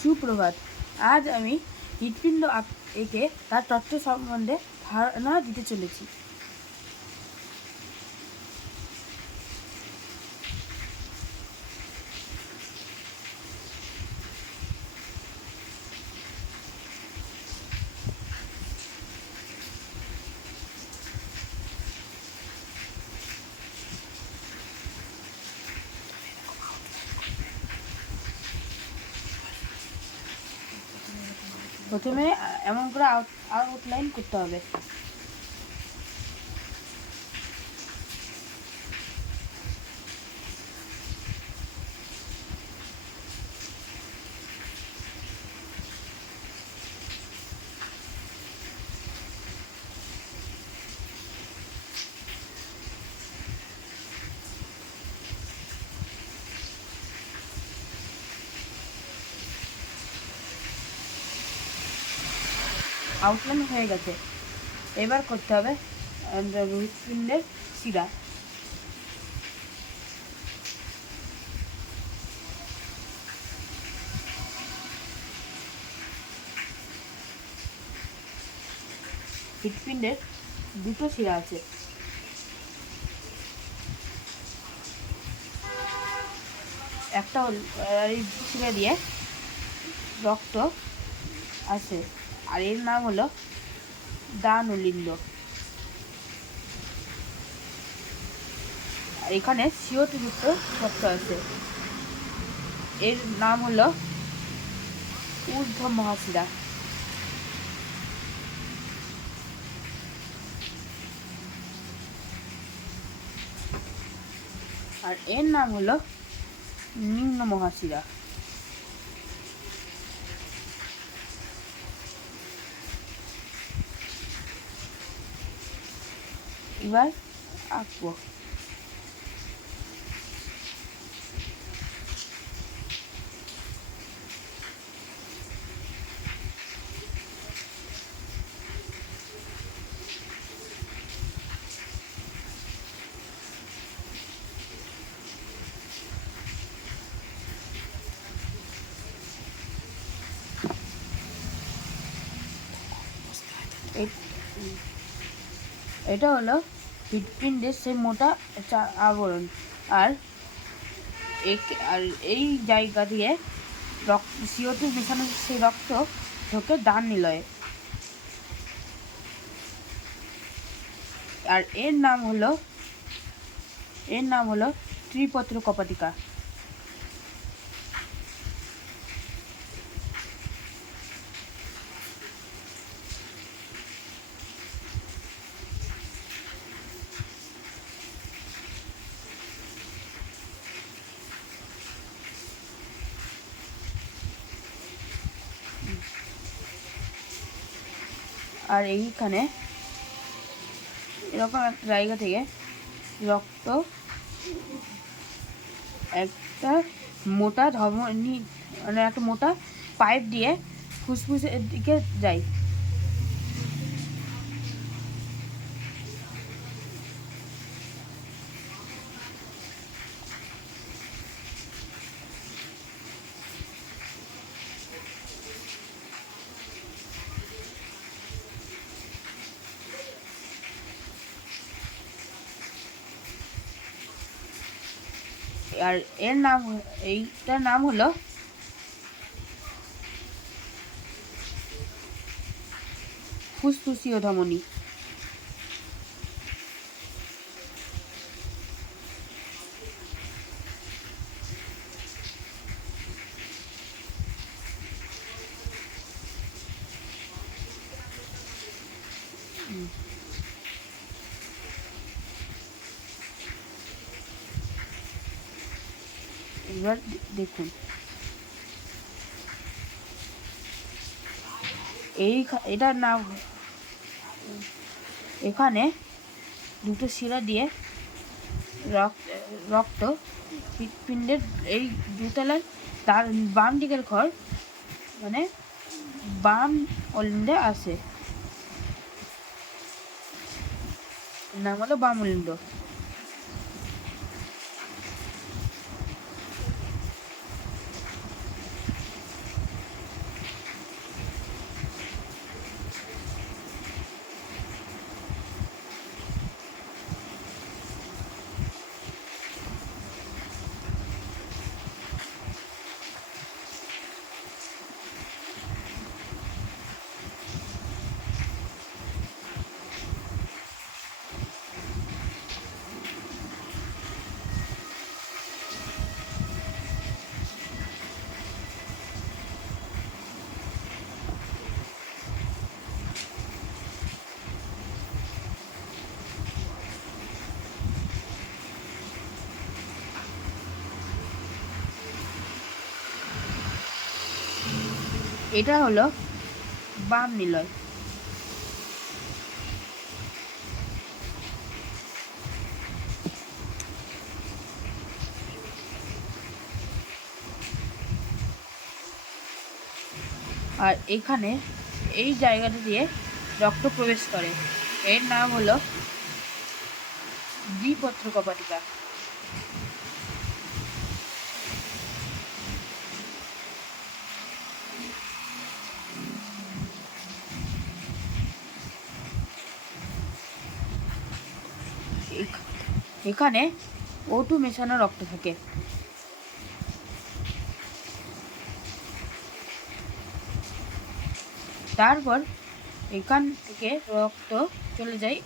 সুপ্রভাত। আজ আমি হৃৎপিণ্ড একে তার তত্ত্ব সম্বন্ধে ধারণা দিতে চলেছি। প্রথমে এমন করে আউটলাইন করতে হবে। আউটলাইন হয়ে গেছে, এবার করতে হবে হৃৎপিণ্ডের শিরা। হৃৎপিণ্ডের দুটো শিরা আছে, একটা এই শিরা দিয়ে রক্ত আছে, আর এর নাম হলো দানুলিন্দ। এখানে CO2 যুক্ত রক্ত আছে, এর নাম হলো ঊর্ধ্ব মহাশিরা। আর এর নাম হলো নিম্ন মহাশিরা। এবার আঁকবো। এটা হলো হৃৎপিণ্ডের সেই মোটা আবরণ, আর এই জায়গা দিয়ে CO2 মেশানো সেই রক্ত ঢোকে দান নিলয়ে। আর এর নাম হলো ত্রিপত্র কপাটিকা। আর এইখানে এরকম একটা জায়গা থেকে রক্ত একটা মোটা ধমনী, মানে একটা মোটা পাইপ দিয়ে ফুসফুসের দিকে যায়। আর এইটার নাম হলো ফুসফুসীয় ধমনী। এবার দেখুন, এটার নাম, এখানে দুটো শিরা দিয়ে রক্ত হৃৎপিণ্ডের এই দুতলার তার বাম দিকের ঘর, মানে বাম অলিন্দে আসে, নাম হলো বাম অলিন্দ। এটা হলো বাম নিলয়। আর এখানে এই জায়গাটা দিয়ে রক্ত প্রবেশ করে, এর নাম হলো দ্বিপত্র কপাটিকা। এখানে O2 মেশানো রক্ত থাকে। তারপর এখান থেকে রক্ত চলে যায়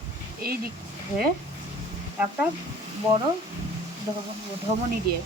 এই দিক হয়ে একটা বড় ধমনী দিয়ে।